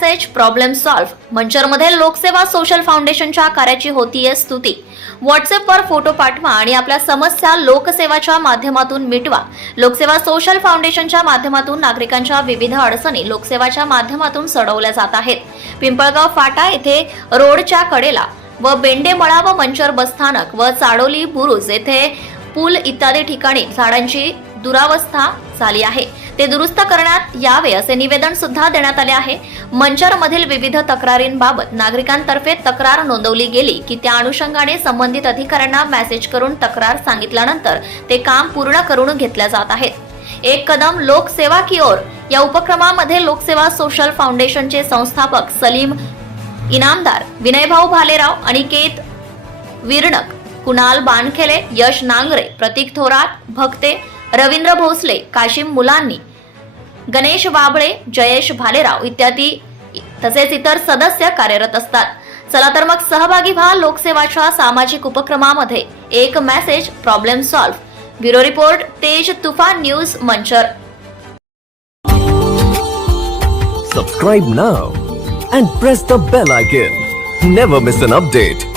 Message problem solve मंचरमध्ये लोकसेवा social फाउंडेशनच्या कार्याची होतीये स्तुती. व्हॉट्सअपवर फोटो पाठवा आणि आपल्या समस्या लोकसेवाच्या माध्यमातून मिटवा. लोकसेवा सोशल फाउंडेशनच्या माध्यमातून नागरिकांच्या विविध अडचणी लोकसेवाच्या माध्यमातून सोडवल्या जात आहेत. पिंपळगाव फाटा येथे रोडच्या कडेला व बेंडेमळा व मंचर बसस्थानक व चाडोली बुरुज येथे पूल इत्यादी ठिकाणी झाडांची दुरावस्था झाली आहे. ते दुरुस्त करण्यात यावे असे निवेदन सुद्धा देण्यात आले आहे. मंचरमधील विविध तक्रारींबाबत नागरिकांतर्फे तक्रार नोंदवली गेली की त्या अनुषंगाने संबंधित अधिकाऱ्यांना मेसेज करून तक्रार सांगितल्यानंतर ते काम पूर्ण करून घेतल्या जात आहेत. एक कदम लोकसेवा की ओर? या उपक्रमामध्ये लोकसेवा सोशल फाउंडेशनचे संस्थापक सलीम इनामदार विनयभाऊ भालेराव अनिकेत विरणक कुणाल बानखेले यश नांगरे प्रतीक थोरात भक्ते रवींद्र भोसले काशिम मुलांनी गणेश वाबळे जयेश भालेराव इत्यादी. तसेच इतर सदस्य कार्यरत असतात. चला तर मग सहभागी व्हा लोकसेवाच्या सामाजिक उपक्रमामध्ये. एक message problem solve bureau report Tej Tufan news Manchar. Subscribe now and press the bell icon Never miss an update